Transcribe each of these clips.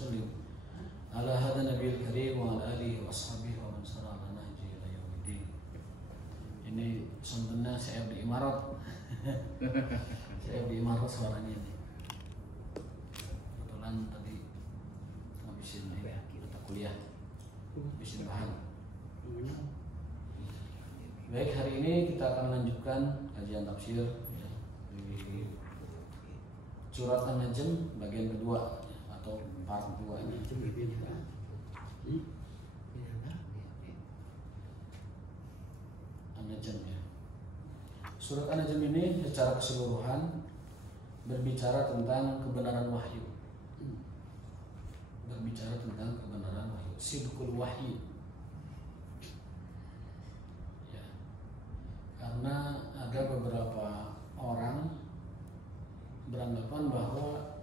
وسلم على هذا النبي الكريم وعلى آله وأصحابه ومن سار على نهجه إلى يوم الدين. Ini sebenarnya saya di Imarat. Saya di Imarat suaranya ini. Kebetulan tadi ngabisin mata kuliah, ngabisin bahan. Baik, hari ini kita akan melanjutkan kajian tafsir di Surat An-Najm bagian kedua atau part 2 ini. An-Najm ya. Surat An-Najm ini secara keseluruhan berbicara tentang kebenaran wahyu. Berbicara tentang kebenaran wahyu, sidqul wahyu. Ya. Karena ada beberapa orang beranggapan bahwa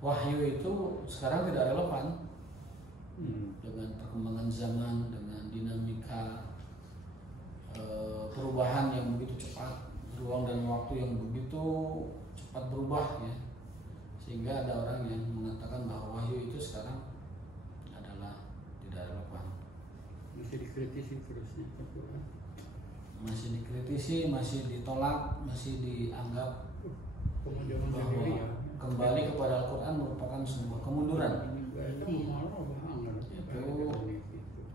wahyu itu sekarang tidak relevan dengan perkembangan zaman, dengan dinamika perubahan yang begitu cepat, ruang dan waktu yang begitu cepat berubah ya, sehingga ada orang yang mengatakan bahwa wahyu itu sekarang adalah tidak relevan. Masih dikritisi terusnya Al-Quran. Masih dikritisi, masih ditolak, masih dianggap bahwa kembali kepada Al-Quran merupakan sebuah kemunduran. Itu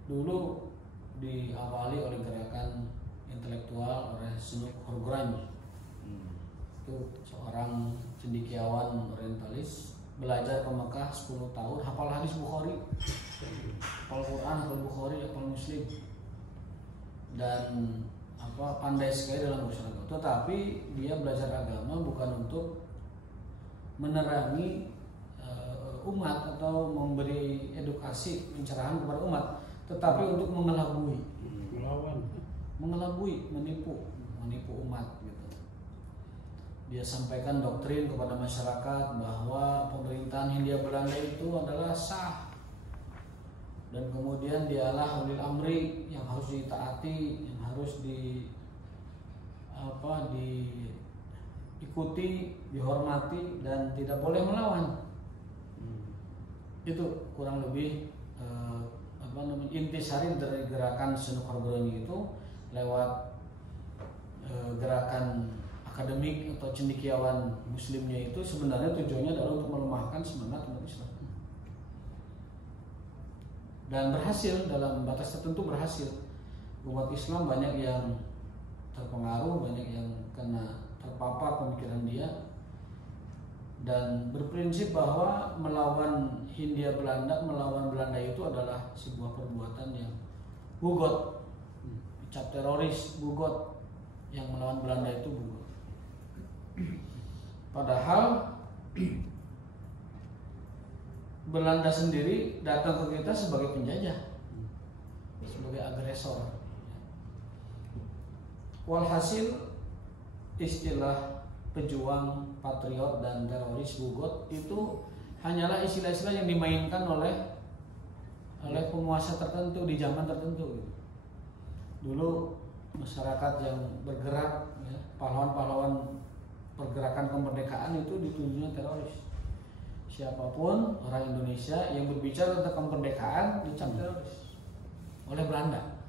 dulu diawali oleh gerakan intelektual oleh Snoop Horgrime. Itu seorang cendekiawan orientalis, belajar ke Mekah 10 tahun, hafal hadis Bukhari, hafal Quran, hafal Bukhari, hafal Muslim, dan pandai sekali dalam urusan agama. Tetapi dia belajar agama bukan untuk menerangi umat atau memberi edukasi pencerahan kepada umat, tetapi untuk mengelabui, menipu umat gitu. Dia sampaikan doktrin kepada masyarakat bahwa pemerintahan Hindia Belanda itu adalah sah, dan kemudian dialah ulil amri yang harus ditaati, yang harus diikuti, dihormati, dan tidak boleh melawan. Itu kurang lebih intisari dari gerakan Snoop Horgrime itu lewat gerakan akademik atau cendekiawan muslimnya. Itu sebenarnya tujuannya adalah untuk melemahkan semangat umat Islam, dan berhasil dalam batas tertentu. Berhasil, umat Islam banyak yang terpengaruh, banyak yang kena terpapar pemikiran dia, dan berprinsip bahwa melawan Hindia Belanda, melawan Belanda itu adalah sebuah perbuatan yang bugot, cap teroris, bugot, yang melawan Belanda itu bugot. Padahal Belanda sendiri datang ke kita sebagai penjajah, sebagai agresor. Walhasil istilah pejuang, patriot, dan teroris, bugot itu hanyalah istilah-istilah yang dimainkan oleh penguasa tertentu di zaman tertentu. Dulu masyarakat yang bergerak, ya, pahlawan-pahlawan pergerakan kemerdekaan itu ditunjuknya teroris. Siapapun orang Indonesia yang berbicara tentang kemerdekaan dicap teroris oleh Belanda.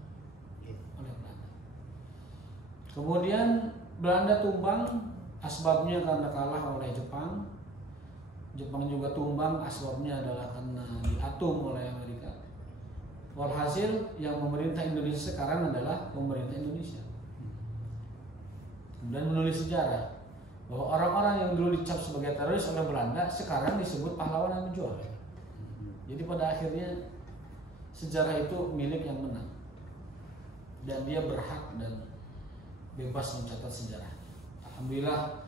Kemudian Belanda tumbang, asbabnya karena kalah oleh Jepang. Jepang juga tumbang, asbabnya adalah karena diatum oleh Amerika. Walhasil yang memerintah Indonesia sekarang adalah pemerintah Indonesia. Kemudian menulis sejarah bahwa orang-orang yang dulu dicap sebagai teroris oleh Belanda sekarang disebut pahlawan dan pejuang. Jadi pada akhirnya sejarah itu milik yang menang, dan dia berhak dan bebas mencatat sejarah. Alhamdulillah,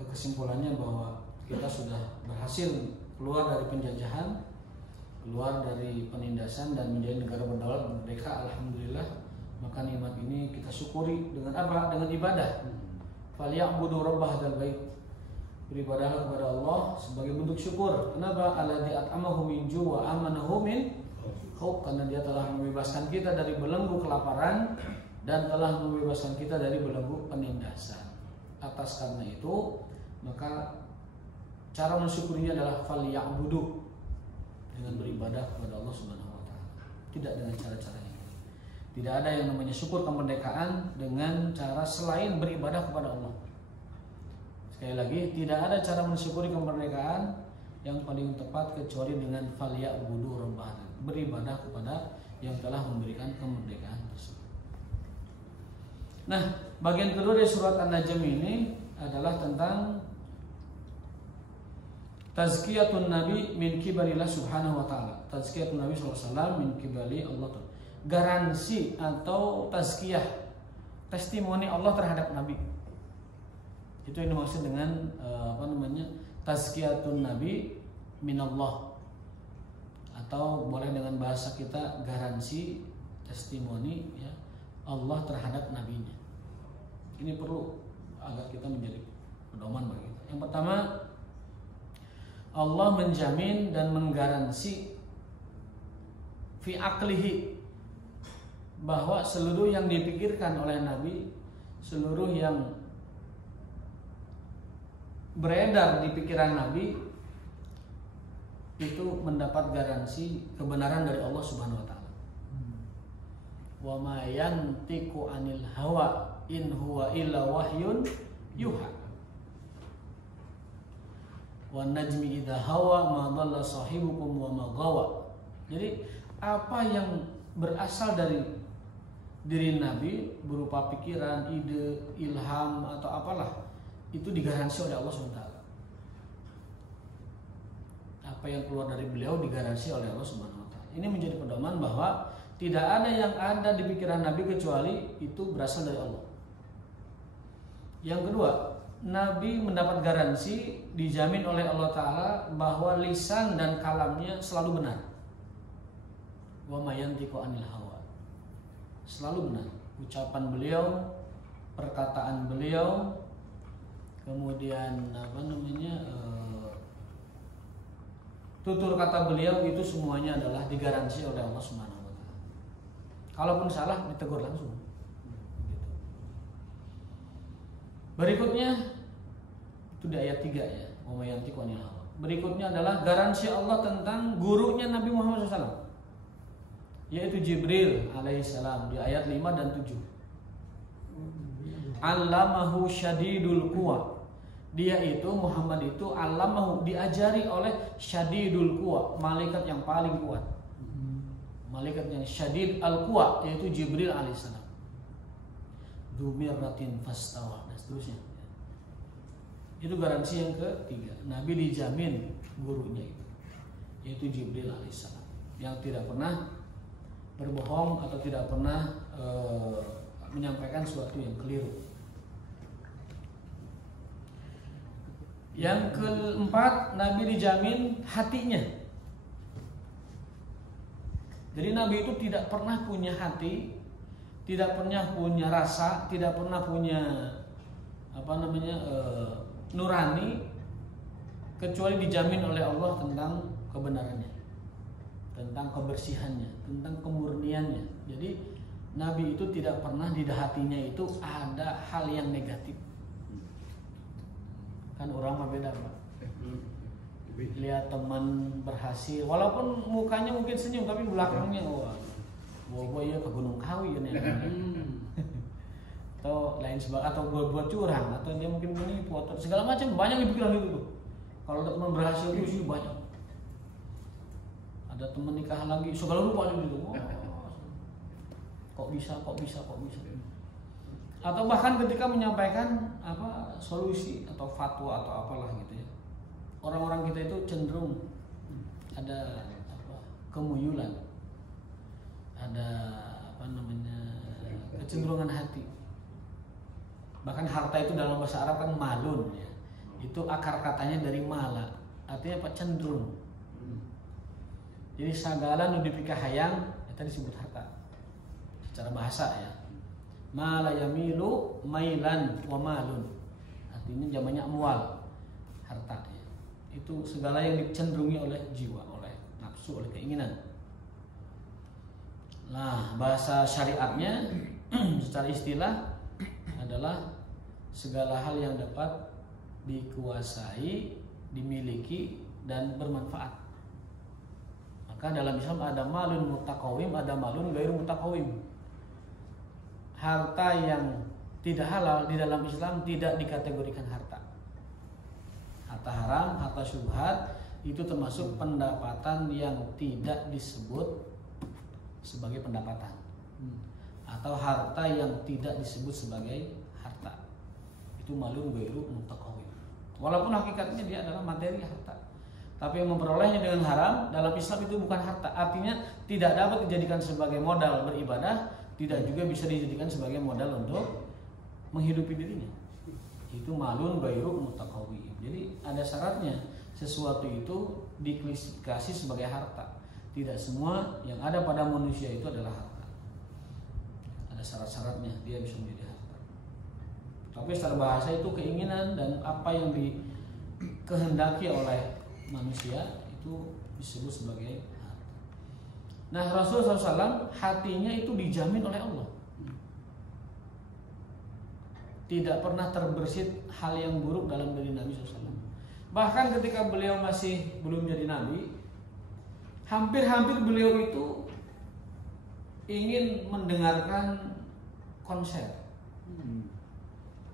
kesimpulannya bahwa kita sudah berhasil keluar dari penjajahan, keluar dari penindasan, dan menjadi negara berdaulat merdeka. Alhamdulillah. Maka nikmat ini kita syukuri dengan apa? Dengan ibadah. Falyabudu rabb hadzal bait. Beribadahlah kepada Allah sebagai bentuk syukur. Kenapa? Alladzi at'amahu min ju' wa amanahu min khauf. Karena dia telah membebaskan kita dari belenggu kelaparan dan telah membebaskan kita dari belenggu penindasan. Atas karena itu, maka cara mensyukurinya adalah falyabudu, dengan beribadah kepada Allah Subhanahu wa taala. Tidak dengan cara-cara yang lain. Tidak ada yang namanya syukur kemerdekaan dengan cara selain beribadah kepada Allah. Sekali lagi, tidak ada cara mensyukuri kemerdekaan yang paling tepat kecuali dengan falyabudu rabbana, beribadah kepada yang telah memberikan kemerdekaan tersebut. Nah, bagian kedua dari surat An-Najm ini adalah tentang tazkiyatun Nabi min kibalillah subhanahu wa ta'ala. Tazkiyatun Nabi SAW min kibali Allah. Garansi atau tazkiyah, testimoni Allah terhadap Nabi. Itu yang dimaksud dengan tazkiyatun Nabi min Allah. Atau boleh dengan bahasa kita garansi, testimoni ya, Allah terhadap Nabinya. Ini perlu agar kita menjadi pedoman bagi kita. Yang pertama, Allah menjamin dan menggaransi fi aklihi, bahwa seluruh yang dipikirkan oleh Nabi, seluruh yang beredar di pikiran Nabi itu mendapat garansi kebenaran dari Allah Subhanahu wa taala. Wa ma yantiqu anil hawa in huwa illa wahyun yuha. Wa najmi idza hawa ma dhalla sahibukum wa ma ghawa. Jadi apa yang berasal dari diri Nabi berupa pikiran, ide, ilham atau apalah, itu digaransi oleh Allah Subhanahu wa taala. Apa yang keluar dari beliau digaransi oleh Allah Subhanahu wa taala. Ini menjadi pedoman bahwa tidak ada yang ada di pikiran Nabi kecuali itu berasal dari Allah. Yang kedua, Nabi mendapat garansi dijamin oleh Allah Ta'ala bahwa lisan dan kalamnya selalu benar. Wa ma yantiqu anil hawa, selalu benar. Ucapan beliau, perkataan beliau, kemudian tutur kata beliau itu semuanya adalah digaransi oleh Allah Subhanahu wa taala. Kalaupun salah ditegur langsung. Berikutnya itu di ayat 3 ya, wa may yantiqu anil hawa. Berikutnya adalah garansi Allah tentang gurunya Nabi Muhammad SAW, yaitu Jibril alaihissalam di ayat 5 dan 7. Allamahu syadidul quwa. Dia itu Muhammad itu allamahu, diajari oleh syadidul quwa, malaikat yang paling kuat. Malaikat yang syadid al-quwa yaitu Jibril alaihissalam. Dumiratin fastawa dan seterusnya. Itu garansi yang ketiga. Nabi dijamin gurunya itu, yaitu Jibril alaihissalam, yang tidak pernah berbohong atau tidak pernah menyampaikan sesuatu yang keliru. Yang keempat, Nabi dijamin hatinya. Jadi Nabi itu tidak pernah punya hati, tidak pernah punya rasa, tidak pernah punya nurani, kecuali dijamin oleh Allah tentang kebenarannya, tentang kebersihannya, tentang kemurniannya. Jadi Nabi itu tidak pernah di hatinya itu ada hal yang negatif. Kan orang mah beda, Pak. Lihat teman berhasil, walaupun mukanya mungkin senyum, tapi belakangnya wah ya ke Gunung Kawi ya atau lain sebagainya, atau buat curang, atau dia mungkin ini foto segala macam, banyak yang pikiran itu tuh. Kalau ada teman berhasil itu sih banyak. Ada teman nikah lagi, segala lupa gitu. Kok bisa. Atau bahkan ketika menyampaikan solusi atau fatwa atau apalah gitu ya, orang-orang kita itu cenderung ada kemuyulan, ada kecenderungan hati. Bahkan harta itu dalam bahasa Arab kan malun ya. Itu akar katanya dari mala, artinya cenderung. Jadi sagala nu dipikahayang itu disebut harta secara bahasa ya. Mala yamilu mailan wa malun, artinya jamannya amwal, harta ya. Itu segala yang dicenderungi oleh jiwa, oleh nafsu, oleh keinginan. Nah, bahasa syariatnya secara istilah adalah segala hal yang dapat dikuasai dimiliki dan bermanfaat. Maka dalam Islam ada malun mutakawim, ada malun ghairu mutakawim. Harta yang tidak halal di dalam Islam tidak dikategorikan harta. Harta haram, harta syubhat itu termasuk pendapatan yang tidak disebut sebagai pendapatan, atau harta yang tidak disebut sebagai harta. Itu malun ghairu mutakawim. Walaupun hakikatnya dia adalah materi harta, tapi memperolehnya dengan haram dalam Islam itu bukan harta. Artinya tidak dapat dijadikan sebagai modal beribadah, tidak juga bisa dijadikan sebagai modal untuk menghidupi dirinya. Itu malun ghairu mutakawim. Jadi ada syaratnya, sesuatu itu diklasifikasi sebagai harta. Tidak semua yang ada pada manusia itu adalah harta. Ada syarat-syaratnya dia bisa menjadi harta. Tapi secara bahasa itu keinginan dan apa yang dikehendaki oleh manusia itu disebut sebagai harta. Nah, Rasulullah SAW hatinya itu dijamin oleh Allah. Tidak pernah terbersit hal yang buruk dalam diri Nabi SAW. Bahkan ketika beliau masih belum jadi Nabi, hampir-hampir beliau itu ingin mendengarkan konser.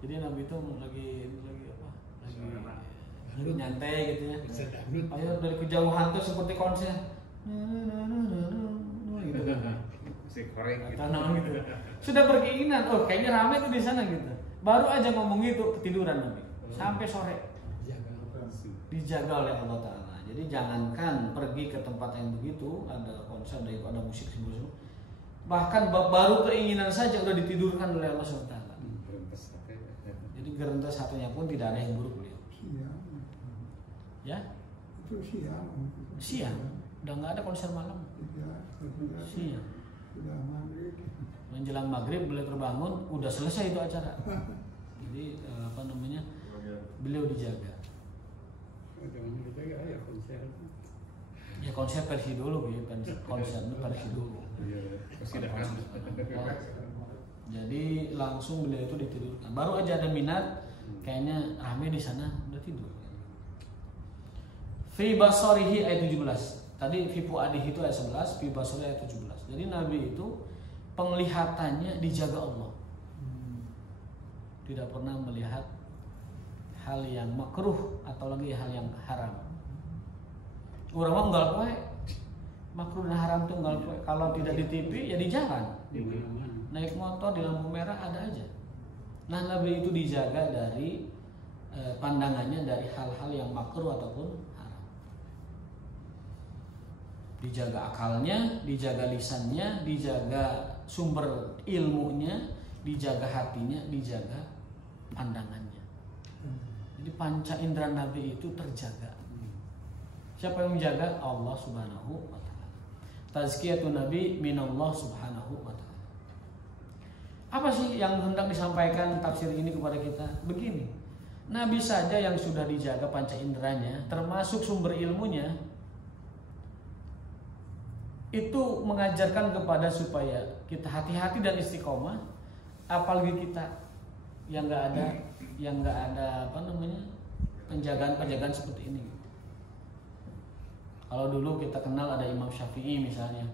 Jadi Nabi itu lagi apa? Lagi nyantai gitu ya. Ayo dari kejauhan tuh seperti konser. Gitu. Gitu. Sudah berkeinginan, oh kayaknya ramai tuh di sana gitu. Baru aja ngomong gitu ketiduran Nabi. Sampai sore. Dijaga oleh Allah Ta'ala. Jadi jangankan pergi ke tempat yang begitu, ada konser, ada musik sebelum, bahkan baru keinginan saja udah ditidurkan oleh Allah SWT. Jadi gerentas hatinya pun tidak ada yang buruk beliau. Ya? Itu siang. Siang. Udah nggak ada konser malam. Siang. Sudah maghrib. Menjelang maghrib beliau terbangun, udah selesai itu acara. Jadi beliau dijaga. Ya konser versi dulu ya, konser versi dulu. Jadi langsung beliau itu ditidurkan. Baru aja ada minat, kayaknya rame di sana, udah tidur. Fi basarihi ayat 17. Tadi fi fuadihi itu ayat 11, fi basarihi ayat 17. Jadi Nabi itu penglihatannya dijaga Allah. Tidak pernah melihat hal yang makruh atau lagi hal yang haram. Urang mah unggal poe. Makruh dan haram tuh unggal poe. Kalau tidak di TV ya di jalan. Naik motor di lampu merah ada aja. Nah, Nabi itu dijaga dari pandangannya dari hal-hal yang makruh ataupun haram. Dijaga akalnya, dijaga lisannya, dijaga sumber ilmunya, dijaga hatinya, dijaga pandangannya. Jadi panca indera Nabi itu terjaga. Siapa yang menjaga? Allah Subhanahu wa ta'ala. Tazkiyatun Nabi minallah Subhanahu wa ta'ala. Apa sih yang hendak disampaikan tafsir ini kepada kita? Begini, Nabi saja yang sudah dijaga panca inderanya, termasuk sumber ilmunya, itu mengajarkan kepada supaya kita hati-hati dan istiqomah. Apalagi kita yang nggak ada penjagaan seperti ini. Kalau dulu kita kenal ada Imam Syafi'i misalnya,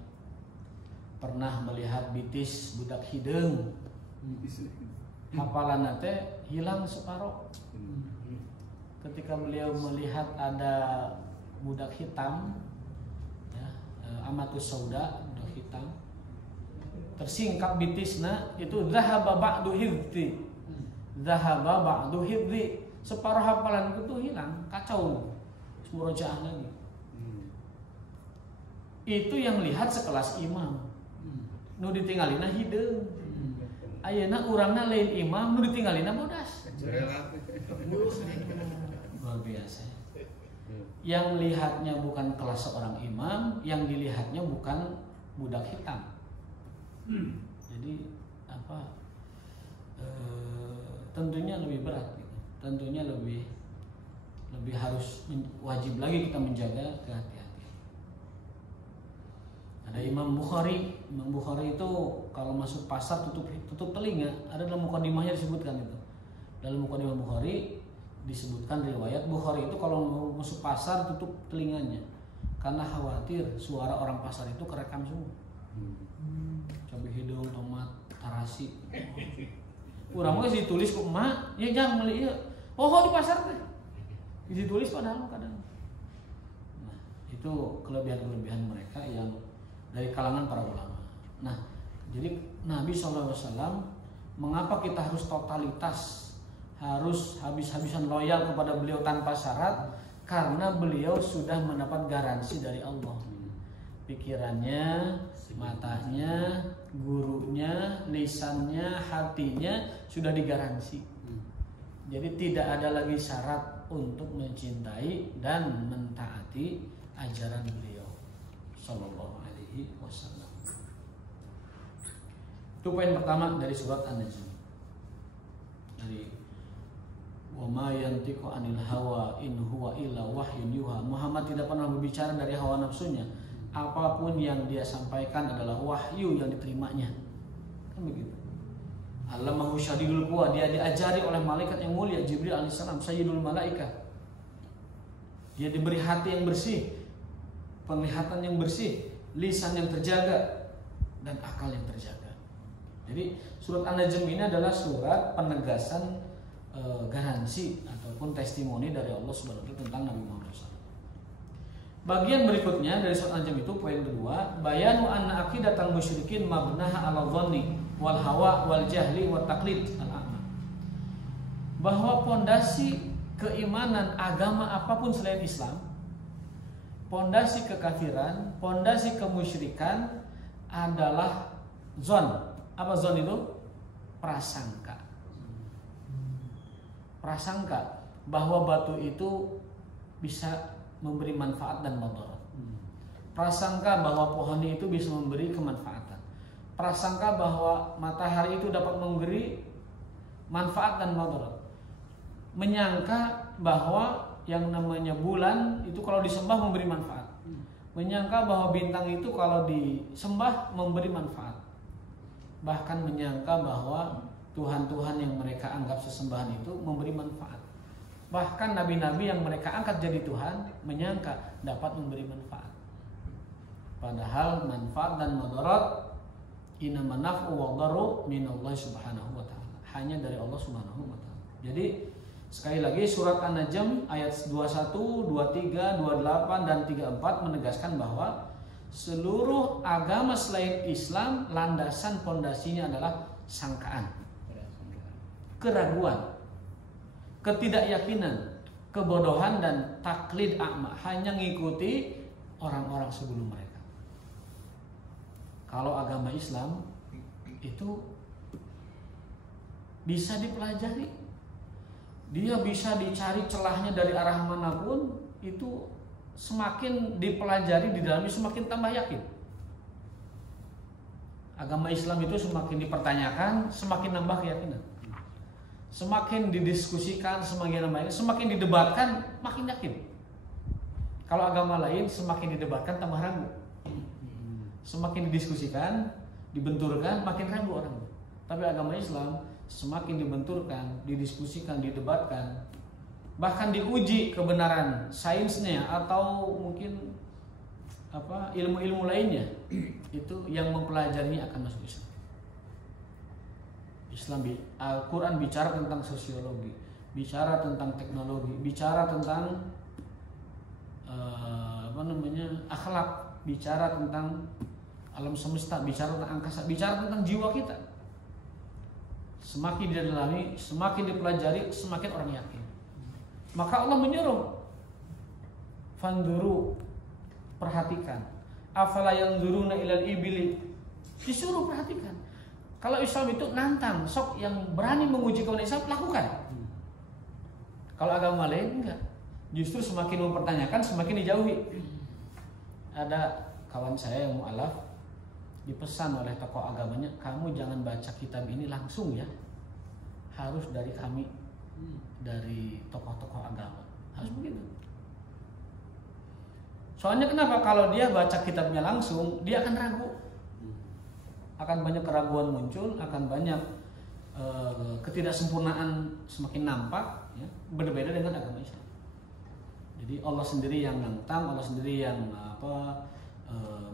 pernah melihat bitis budak hidung, hafalan teh hilang separuh. Ketika beliau melihat ada budak hitam, ya, amatus sauda, budak hitam, tersingkap bitisna, itu zahaba ba'du hifdzi, zahaba ba'du hifdzi, separuh hafalan itu hilang, kacau, murojaah lagi. Itu yang lihat sekelas imam, nu ditinggalina hideung. Ayeuna urangna lain imam, nu ditinggalina bodas. Luar biasa. Yang lihatnya bukan kelas seorang imam, yang dilihatnya bukan budak hitam. Jadi tentunya lebih berat, gitu. Tentunya lebih harus wajib lagi kita menjaga kehati-hatian. Ada Imam Bukhari. Imam Bukhari itu kalau masuk pasar tutup telinga. Ada dalam mukadimahnya disebutkan itu. Dalam mukadimah Bukhari, disebutkan riwayat Bukhari itu kalau mau masuk pasar tutup telinganya karena khawatir suara orang pasar itu kerekam semua. Cabai hidung, tomat, tarasi. Urang mah ditulis ku emak, ya jangan beli ieu. Oh, di pasar teh. Ditulis padahal kadang. Nah, itu kelebihan-kelebihan mereka yang dari kalangan para ulama. Nah, jadi Nabi SAW, mengapa kita harus totalitas, harus habis-habisan loyal kepada beliau tanpa syarat? Karena beliau sudah mendapat garansi dari Allah. Pikirannya, matanya, gurunya, lisannya, hatinya sudah digaransi. Jadi tidak ada lagi syarat untuk mencintai dan mentaati ajaran beliau Sallallahu Alaihi Wasallam. Itu poin pertama dari surat An-Najm. Dari wa ma yantiqu anil hawa in huwa illa wahyun yuha. Muhammad tidak pernah berbicara dari hawa nafsunya. Apapun yang dia sampaikan adalah wahyu yang diterimanya. Kan begitu. Allamahu syadidul quwa, dia diajari oleh malaikat yang mulia Jibril alaihissalam, sayyidul malaika. Dia diberi hati yang bersih, penglihatan yang bersih, lisan yang terjaga, dan akal yang terjaga. Jadi surat An-Najm ini adalah surat penegasan garansi ataupun testimoni dari Allah Subhanahu wa taala tentang Nabi Muhammad SAW. Bagian berikutnya dari surat An-Najm itu poin kedua, bayanu anna aqidatal musyrikin mabnaha 'ala dhanni wal hawa wal jahli wat taqlid al-a'ma. Bahwa pondasi keimanan agama apapun selain Islam, pondasi kekafiran, pondasi kemusyrikan adalah zon. Apa zon itu? Prasangka. Prasangka bahwa batu itu bisa memberi manfaat dan mudarat. Prasangka bahwa pohon itu bisa memberi kemanfaatan. Prasangka bahwa matahari itu dapat memberi manfaat dan mudarat. Menyangka bahwa yang namanya bulan itu kalau disembah memberi manfaat. Menyangka bahwa bintang itu kalau disembah memberi manfaat. Bahkan menyangka bahwa Tuhan-Tuhan yang mereka anggap sesembahan itu memberi manfaat. Bahkan nabi-nabi yang mereka angkat jadi Tuhan menyangka dapat memberi manfaat. Padahal manfaat dan mudarat innaman naf'u wa dharru minallahi subhanahu wa ta'ala. Hanya dari Allah subhanahu wa ta'ala. Jadi sekali lagi surat An-Najm ayat 21, 23, 28 dan 34 menegaskan bahwa seluruh agama selain Islam landasan pondasinya adalah sangkaan, keraguan, ketidakyakinan, kebodohan dan taklid a'ma, hanya ngikuti orang-orang sebelum mereka. Kalau agama Islam itu bisa dipelajari, dia bisa dicari celahnya dari arah manapun, itu semakin dipelajari di dalamnya semakin tambah yakin. Agama Islam itu semakin dipertanyakan, semakin nambah keyakinan. Semakin didiskusikan, semakin didebatkan, makin yakin. Kalau agama lain semakin didebatkan tambah ragu. Semakin didiskusikan, dibenturkan, makin ragu orang. Tapi agama Islam semakin dibenturkan, didiskusikan, didebatkan, bahkan diuji kebenaran sainsnya atau mungkin ilmu-ilmu lainnya, itu yang mempelajarinya akan masuk Islam. Al-Quran bicara tentang sosiologi, bicara tentang teknologi, bicara tentang akhlak, bicara tentang alam semesta, bicara tentang angkasa, bicara tentang jiwa kita. Semakin didalami, semakin dipelajari, semakin orang yakin. Maka Allah menyuruh, fanduru, perhatikan. Afala yanzuruna ilal ibili, disuruh perhatikan. Kalau Islam itu nantang, sok yang berani menguji kebenaran Islam lakukan. Kalau agama lain enggak, justru semakin mempertanyakan semakin dijauhi. Ada kawan saya yang mu'alaf, dipesan oleh tokoh agamanya, kamu jangan baca kitab ini langsung ya, harus dari kami, dari tokoh-tokoh agama, harus begitu. Soalnya kenapa? Kalau dia baca kitabnya langsung, dia akan ragu, akan banyak keraguan muncul, akan banyak ketidaksempurnaan semakin nampak, ya, berbeda dengan agama Islam. Jadi Allah sendiri yang nantang, Allah sendiri yang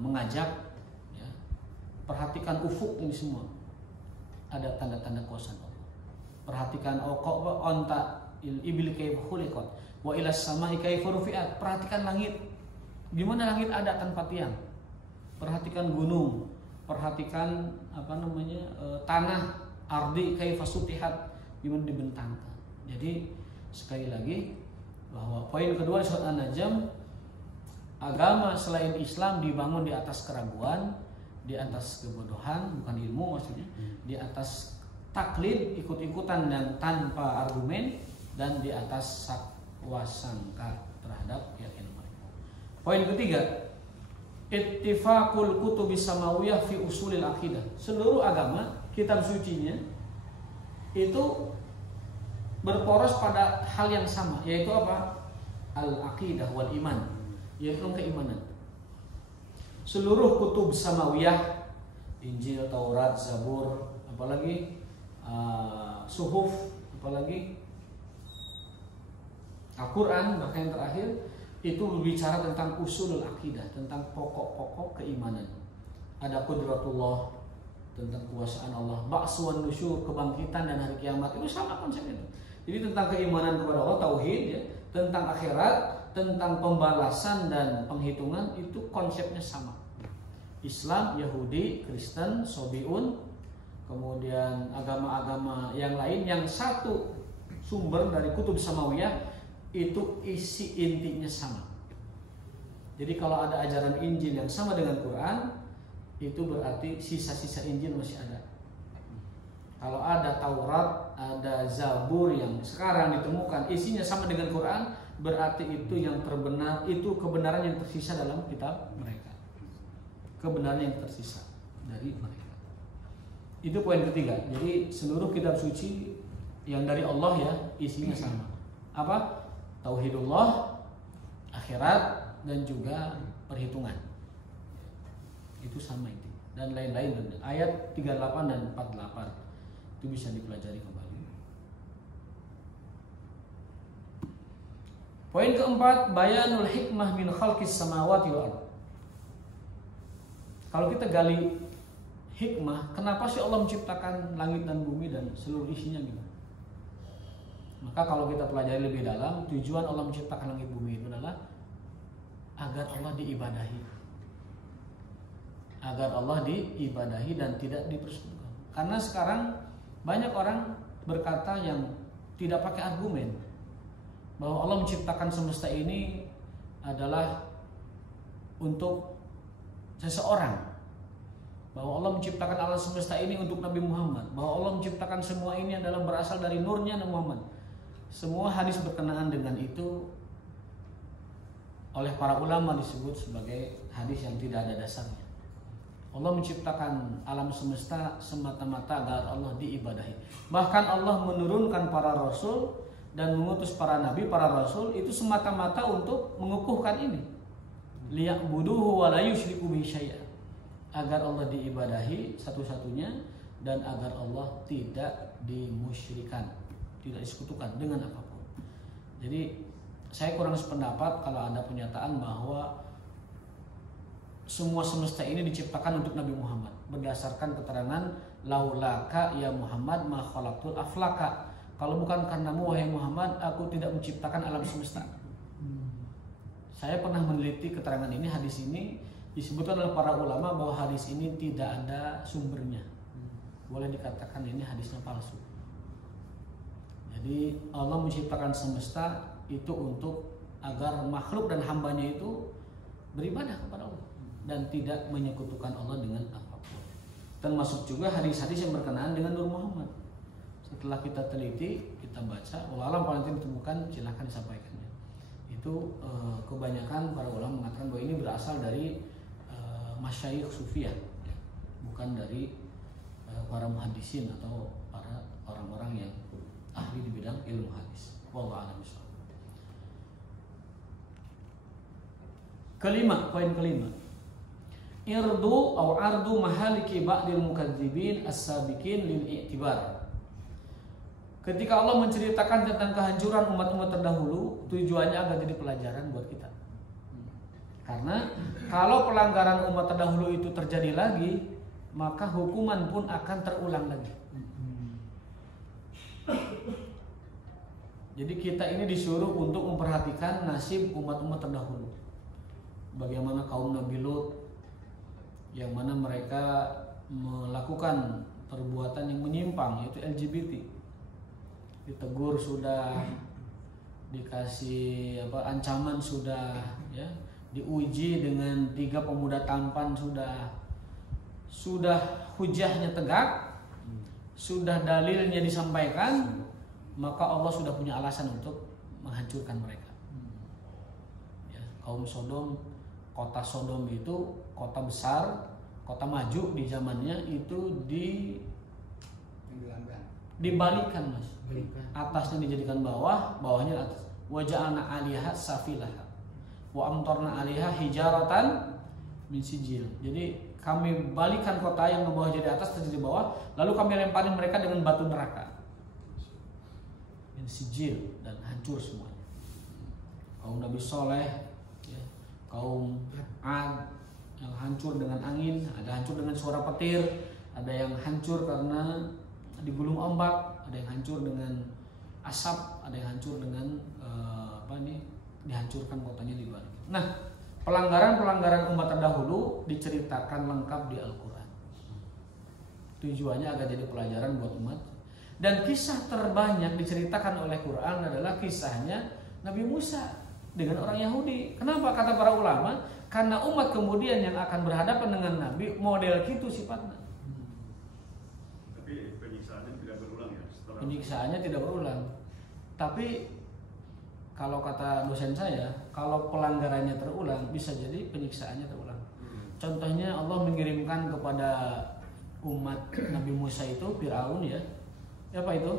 mengajak. Ya. Perhatikan ufuk ini semua, ada tanda-tanda kuasa Allah. Perhatikan onta ibil kayfa khuliqat wa ila samai kayfa rufi'at. Perhatikan langit, gimana langit ada tanpa tiang. Perhatikan gunung, perhatikan tanah ardi kayfa sutihat, gimana dibentangkan. Jadi sekali lagi bahwa poin kedua surat An-Najm, agama selain Islam dibangun di atas keraguan, di atas kebodohan, bukan ilmu maksudnya, di atas taklid, ikut-ikutan dan tanpa argumen, dan di atas sakwa sangka terhadap keyakinan mereka. Poin ketiga, ittifaqul kutubis samawiyah fi usulil aqidah. Seluruh agama, kitab sucinya itu berporos pada hal yang sama, yaitu apa? Al-aqidah wal iman, yaitu keimanan. Seluruh kutub samawiyah, Injil, Taurat, Zabur, apalagi Suhuf, apalagi Al-Quran, bahkan yang terakhir itu berbicara tentang usulul aqidah, tentang pokok-pokok keimanan. Ada qudratullah, tentang kekuasaan Allah, ba'su wan nusyur, kebangkitan dan hari kiamat, itu sama konsepnya. Jadi tentang keimanan kepada Allah, tauhid, ya, tentang akhirat, tentang pembalasan dan penghitungan, itu konsepnya sama. Islam, Yahudi, Kristen, Sobiun, kemudian agama-agama yang lain yang satu sumber dari kutub samawiyah, itu isi intinya sama. Jadi kalau ada ajaran Injil yang sama dengan Quran, itu berarti sisa-sisa Injil masih ada. Kalau ada Taurat, ada Zabur yang sekarang ditemukan isinya sama dengan Quran, berarti itu yang terbenar, itu kebenaran yang tersisa dalam kitab mereka. Kebenaran yang tersisa dari mereka. Itu poin ketiga. Jadi seluruh kitab suci yang dari Allah ya, isinya sama. Apa? Tauhidullah, akhirat, dan juga perhitungan. Itu sama itu. Dan lain-lain. Ayat 38 dan 48 itu bisa dipelajari kembali. Poin keempat, bayanul hikmah min khalqis samawati wal ardh. Kalau kita gali hikmah, kenapa sih Allah menciptakan langit dan bumi dan seluruh isinya gitu? Maka kalau kita pelajari lebih dalam, tujuan Allah menciptakan langit bumi itu adalah agar Allah diibadahi. Agar Allah diibadahi dan tidak dipersekutukan. Karena sekarang banyak orang berkata yang tidak pakai argumen bahwa Allah menciptakan semesta ini adalah untuk seseorang, bahwa Allah menciptakan alam semesta ini untuk Nabi Muhammad, bahwa Allah menciptakan semua ini adalah berasal dari nurnya Nabi Muhammad. Semua hadis berkenaan dengan itu oleh para ulama disebut sebagai hadis yang tidak ada dasarnya. Allah menciptakan alam semesta semata-mata agar Allah diibadahi. Bahkan Allah menurunkan para rasul dan mengutus para nabi, para rasul itu semata-mata untuk mengukuhkan ini. Liya'buduhu wa la yusyriku bihi syai'an. Agar Allah diibadahi satu-satunya dan agar Allah tidak dimusyrikan, tidak disekutukan dengan apapun. Jadi saya kurang sependapat kalau ada pernyataan bahwa semua semesta ini diciptakan untuk Nabi Muhammad berdasarkan keterangan laulaka ya Muhammad ma khalaqtul aflaka. Kalau bukan karenamu wahai Muhammad, aku tidak menciptakan alam semesta. Saya pernah meneliti keterangan ini, hadis ini disebutkan oleh para ulama bahwa hadis ini tidak ada sumbernya. Boleh dikatakan ini hadisnya palsu. Jadi Allah menciptakan semesta itu untuk agar makhluk dan hambanya itu beribadah kepada Allah dan tidak menyekutukan Allah dengan apapun. Termasuk juga hadis-hadis yang berkenaan dengan Nur Muhammad. Setelah kita teliti, kita baca, walau kalau nanti ditemukan silahkan disampaikannya. Itu kebanyakan para ulama mengatakan bahwa ini berasal dari masyayikh sufiyah, bukan dari para muhaddisin atau para orang-orang yang ahli di bidang ilmu hadis. Wallahu a'lam bishawab. Kelima, poin kelima. Irdu atau ardu mahaliki ba'dil mukadzibin as-sabiqin lil i'tibar. Ketika Allah menceritakan tentang kehancuran umat-umat terdahulu, tujuannya agar jadi pelajaran buat kita. Karena kalau pelanggaran umat terdahulu itu terjadi lagi, maka hukuman pun akan terulang lagi. Jadi kita ini disuruh untuk memperhatikan nasib umat-umat terdahulu. Bagaimana kaum Nabi Lut, yang mana mereka melakukan perbuatan yang menyimpang, yaitu LGBT. Ditegur sudah, dikasih ancaman sudah, ya, diuji dengan 3 pemuda tampan sudah hujahnya tegak, sudah dalilnya disampaikan, maka Allah sudah punya alasan untuk menghancurkan mereka. Ya, kaum Sodom, kota Sodom itu kota besar, kota maju di zamannya itu dibalikkan, Mas. Atasnya dijadikan bawah, bawahnya atas. Wa ja'alna 'aliha safilaha wa amtarna 'aliha hijaratan min sijil. Jadi kami balikan kota yang bawah jadi atas terjadi bawah, lalu kami lemparin mereka dengan batu neraka. Min sijil, dan hancur semuanya. Kaum Nabi Soleh, ya, kaum Ad yang hancur dengan angin, ada hancur dengan suara petir, ada yang hancur karena digulung ombak, ada yang hancur dengan asap, ada yang hancur dengan dihancurkan kotanya dibalik. Nah, pelanggaran-pelanggaran umat terdahulu diceritakan lengkap di Al-Quran. Tujuannya agar jadi pelajaran buat umat. Dan kisah terbanyak diceritakan oleh Quran adalah kisahnya Nabi Musa dengan orang Yahudi. Kenapa kata para ulama? Karena umat kemudian yang akan berhadapan dengan Nabi model gitu sifatnya. Tapi penyiksaannya tidak berulang ya? Penyiksaannya tidak berulang. Tapi kalau kata dosen saya, kalau pelanggarannya terulang, bisa jadi penyiksaannya terulang. Contohnya Allah mengirimkan kepada umat Nabi Musa itu Fir'aun, ya. Apa itu?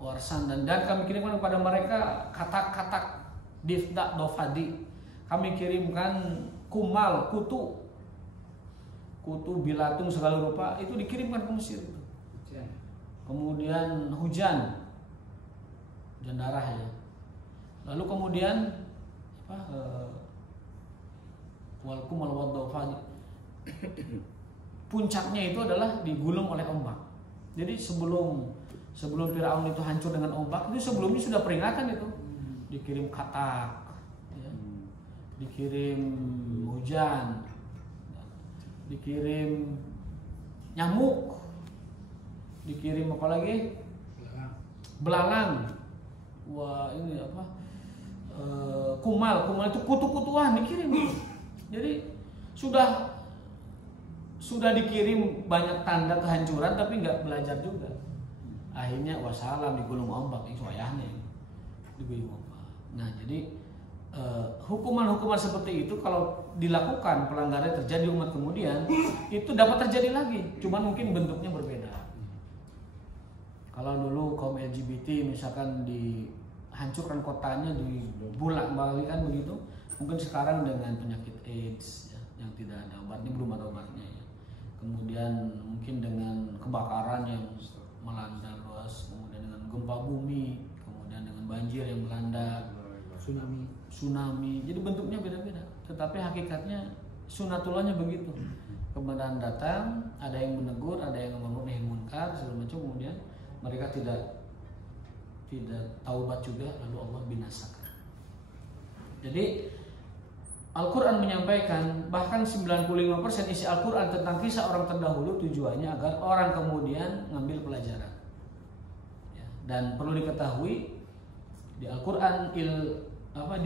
Warsan, dan kami kirimkan kepada mereka katak-katak difda dofadi. Kami kirimkan kumal, kutu bilatung segala rupa, itu dikirimkan ke Mesir. Kemudian hujan darah, ya. Lalu kemudian wal kumal wad dofadi, puncaknya itu adalah digulung oleh ombak. Jadi sebelum Firaun itu hancur dengan ombak, itu sebelumnya sudah peringatan itu. Dikirim katak, ya. Dikirim hujan, dikirim nyamuk, dikirim apa lagi? Belalang. Wah, ini apa? Kumal itu kutu-kutuan dikirim. Jadi sudah dikirim banyak tanda kehancuran, tapi nggak belajar juga. Akhirnya wassalam digulung ombak, itu ayahnya digulung ombak. Nah, jadi hukuman-hukuman seperti itu kalau dilakukan, pelanggaran terjadi umat kemudian, itu dapat terjadi lagi, cuman mungkin bentuknya berbeda. Kalau dulu kaum LGBT misalkan dihancurkan kotanya, dibulak-balikan begitu, mungkin sekarang dengan penyakit AIDS, ya, yang tidak ada obatnya, belum ada obatnya, ya. Kemudian mungkin dengan kebakaran yang melanda luas, kemudian dengan gempa bumi, kemudian dengan banjir yang melanda, tsunami. Jadi bentuknya beda-beda, tetapi hakikatnya sunatullahnya begitu. Kebenaran datang, ada yang menegur, ada yang membangun nahi munkar segala macam, kemudian mereka tidak taubat juga, lalu Allah binasakan. Jadi Al-Quran menyampaikan bahkan 95% isi Al-Quran tentang kisah orang terdahulu tujuannya agar orang kemudian ngambil pelajaran, ya. Dan perlu diketahui di Al-Quran di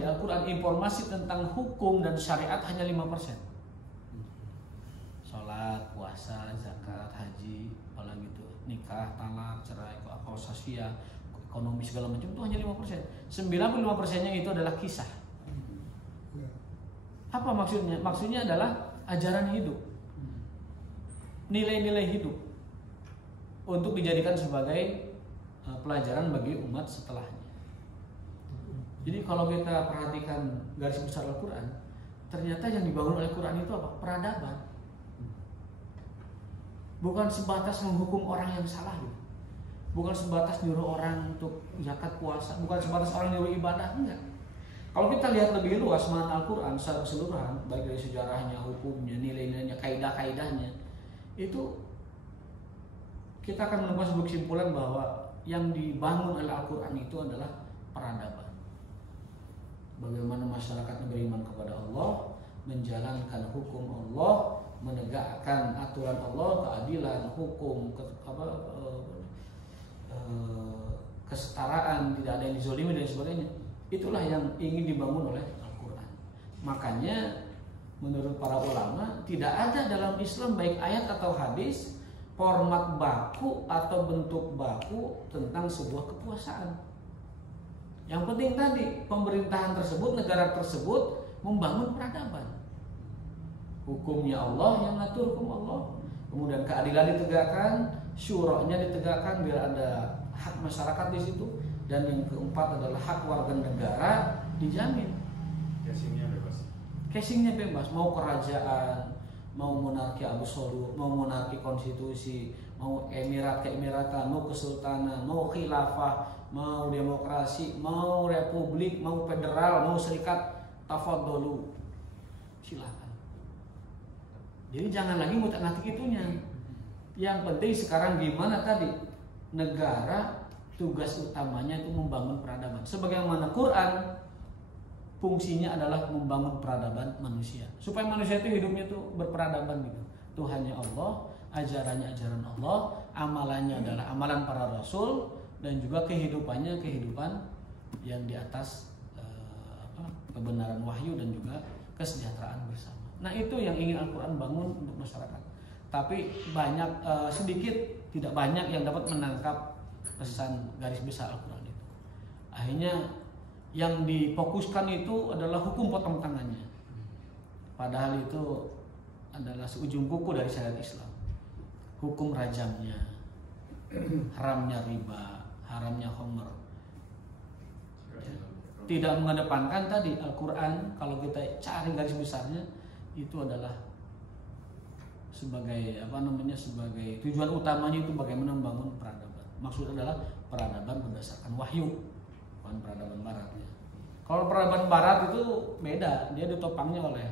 Al-Quran informasi tentang hukum dan syariat hanya 5%. Sholat, puasa, zakat, haji, apalagi itu nikah, talak, cerai, sosial, ekonomi segala macam itu hanya 5%. 95%-nya itu adalah kisah. Apa maksudnya? Maksudnya adalah ajaran hidup, nilai-nilai hidup untuk dijadikan sebagai pelajaran bagi umat setelahnya. Jadi kalau kita perhatikan garis besar Al-Quran, ternyata yang dibangun oleh Quran itu apa? Peradaban. Bukan sebatas menghukum orang yang salah gitu. bukan sebatas nyuruh orang untuk zakat puasa, bukan sebatas orang nyuruh ibadah, enggak. Kalau kita lihat lebih luas makna Al-Quran secara keseluruhan, baik dari sejarahnya, hukumnya, nilai-nilainya, kaidah-kaidahnya, itu kita akan menemukan sebuah kesimpulan bahwa yang dibangun oleh Al-Quran itu adalah peradaban. Bagaimana masyarakat beriman kepada Allah, menjalankan hukum Allah, menegakkan aturan Allah, keadilan, hukum, kesetaraan, tidak ada yang dizolimi dan sebagainya. Itulah yang ingin dibangun oleh Al-Quran. Makanya menurut para ulama tidak ada dalam Islam baik ayat atau hadis format baku atau bentuk baku tentang sebuah kekuasaan. Yang penting tadi pemerintahan tersebut, negara tersebut membangun peradaban. Hukumnya Allah yang ngatur hukum Allah. Kemudian keadilan ditegakkan, syura'nya ditegakkan biar ada hak masyarakat di situ. Dan yang keempat adalah hak warga negara dijamin. Casingnya bebas. Casingnya bebas, mau kerajaan, mau monarki absolut, mau monarki konstitusi, mau keemiratan, mau kesultanan, mau khilafah, mau demokrasi, mau republik, mau federal, mau serikat, tafadholu, silakan. Jadi jangan lagi ngutak-ngatik itunya. Yang penting sekarang gimana tadi negara tugas utamanya itu membangun peradaban. Sebagaimana Quran fungsinya adalah membangun peradaban manusia. Supaya manusia itu hidupnya itu berperadaban gitu. Tuhannya Allah, ajarannya ajaran Allah, amalannya adalah amalan para rasul dan juga kehidupannya kehidupan yang di atas kebenaran wahyu dan juga kesejahteraan bersama. Nah, itu yang ingin Al-Quran bangun untuk masyarakat. Tapi banyak sedikit tidak banyak yang dapat menangkap pesan garis besar Al-Quran itu. Akhirnya yang difokuskan itu adalah hukum potong tangannya. Padahal itu adalah seujung kuku dari syariat Islam. Hukum rajamnya, haramnya riba, haramnya khamr. Ya. Tidak mengedepankan tadi Al-Quran, kalau kita cari garis besarnya itu adalah sebagai sebagai tujuan utamanya itu bagaimana membangun peradaban. Maksud adalah peradaban berdasarkan wahyu, bukan peradaban barat ya. Kalau peradaban barat itu beda, dia ditopangnya oleh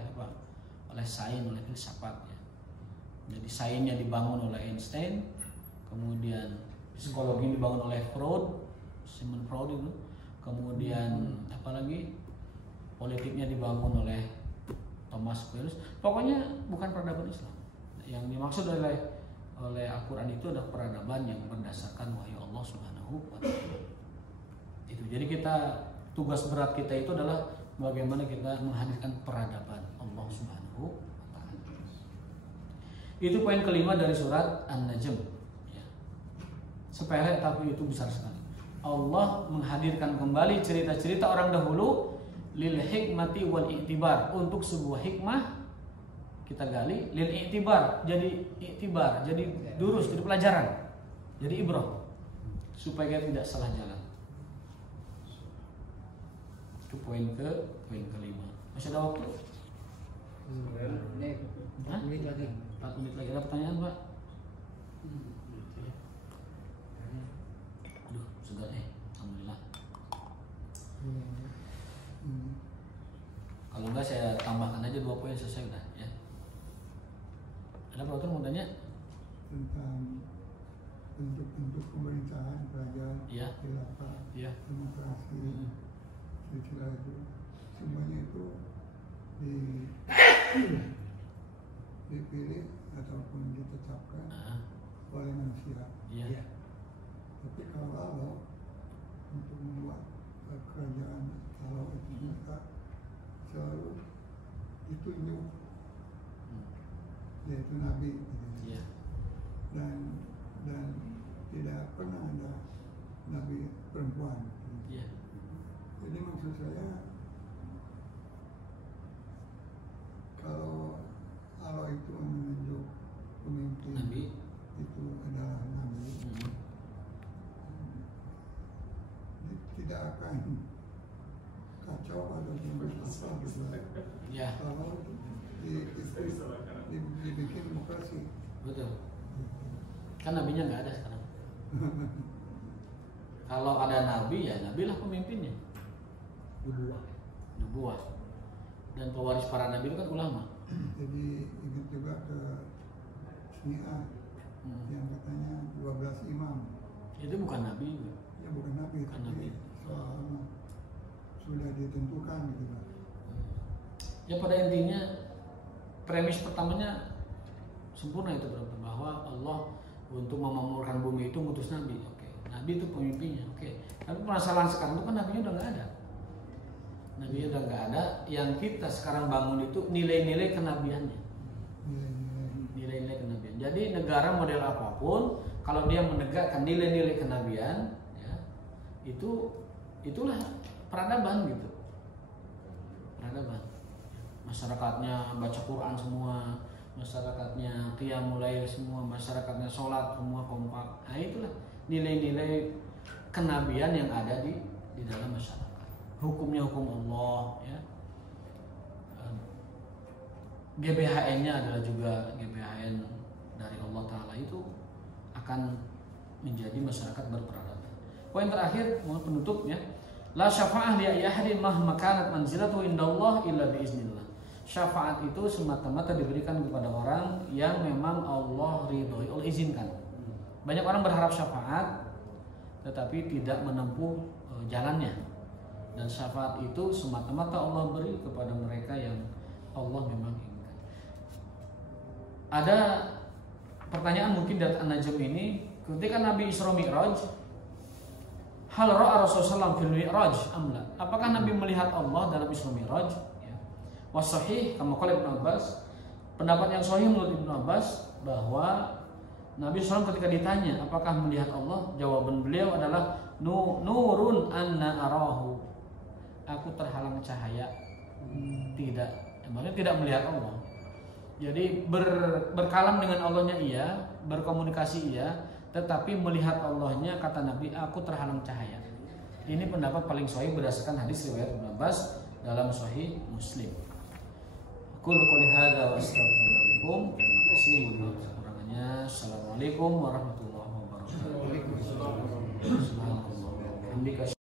oleh sains, oleh filsafat ya. Jadi sainsnya dibangun oleh Einstein, kemudian psikologi dibangun oleh Sigmund Freud itu, kemudian apalagi politiknya dibangun oleh Thomas Aquinas. Pokoknya bukan peradaban Islam. Yang dimaksud oleh Al-Quran itu adalah peradaban yang berdasarkan wahyu Allah Subhanahu wa Ta'ala. Itu. Jadi tugas berat kita itu adalah bagaimana kita menghadirkan peradaban Allah Subhanahu wa Ta'ala. Itu poin kelima dari surat An-Najm. Ya. Sepele tapi itu besar sekali. Allah menghadirkan kembali cerita-cerita orang dahulu lil hikmati wal i'tibar, untuk sebuah hikmah kita gali, lil i'tibar, jadi i'tibar, jadi durus, jadi pelajaran, jadi ibrah, supaya kita tidak salah jalan. Itu poin kelima. Masih ada waktu? 4 menit lagi. 4 menit lagi. Ada pertanyaan, Pak? Aduh, segar alhamdulillah. Kalau enggak saya tambahkan aja 2 poin, selesai udah ya. Ada Pak mau tanya? Tentang bentuk-bentuk pemerintahan, kerajaan, khilafah, demokrasi, silsilah itu, semuanya itu dipilih ataupun ditetapkan oleh manusia. Iya. Tapi kalau untuk membuat kerajaan, kalau itu mereka selalu ditunjuk, yaitu Nabi, gitu. Dan tidak pernah ada Nabi perempuan. Iya. Jadi maksud saya, kalau Allah itu menunjuk pemimpin Nabi itu adalah Nabi, tidak akan kacau atau apa gitu. Ya. Kalau dibikin demokrasi. Betul. Kan nabinya nggak ada sekarang. Kalau ada nabi ya nabilah pemimpinnya. Nubuah. Dan pewaris para nabi itu kan ulama. Jadi ingat juga ke Syiah yang katanya 12 imam. Itu bukan nabi juga. Ya bukan nabi, Bukan tapi nabi. sudah ditentukan gitu Pak. Ya pada intinya premis pertamanya sempurna itu berarti bahwa Allah untuk memakmurkan bumi itu ngutus nabi. Oke. Nabi itu pemimpinnya. Oke. Tapi permasalahan sekarang itu kan nabinya udah nggak ada. Nabinya udah nggak ada. Yang kita sekarang bangun itu nilai-nilai kenabiannya. Nilai-nilai kenabian. Jadi negara model apapun, kalau dia menegakkan nilai-nilai kenabian, ya, itulah peradaban gitu. Peradaban. Masyarakatnya baca Quran semua, masyarakatnya qiyamul lail semua, masyarakatnya sholat semua kompak. Nah itulah nilai-nilai kenabian yang ada di dalam masyarakat. Hukumnya hukum Allah, ya. GBHN-nya adalah juga GBHN dari Allah Ta'ala, itu akan menjadi masyarakat berperadaban. Poin terakhir, mau penutupnya, la syafa'ah li ahadin mahma kanat manzilatuhu indallah illa biiznillah. Syafaat itu semata-mata diberikan kepada orang yang memang Allah ridhoi, Allah izinkan. Banyak orang berharap syafaat tetapi tidak menempuh jalannya. Dan syafaat itu semata-mata Allah beri kepada mereka yang Allah memang inginkan. Ada pertanyaan mungkin dari An-Najm ini, ketika Nabi Isra Mi'raj, hal ra'a Rasulullah fil Mi'raj amla? Apakah Nabi melihat Allah dalam Isra Mi'raj? Ya. Wasahih kama qala Ibnu Abbas, pendapat yang sahih menurut Ibnu Abbas bahwa Nabi SAW ketika ditanya apakah melihat Allah, jawaban beliau adalah nurun anna arahu. Aku terhalang cahaya. Tidak, maksudnya tidak melihat Allah. Jadi berkalam dengan Allahnya iya, berkomunikasi iya, tetapi melihat Allahnya kata Nabi, aku terhalang cahaya. Ini pendapat paling sahih berdasarkan hadis riwayat Ibnu Abbas dalam Sahih Muslim. Qul qouli hadza wa astaghfirullahaladzim. Terima kasih. Kekurangannya. Assalamualaikum warahmatullahi wabarakatuh.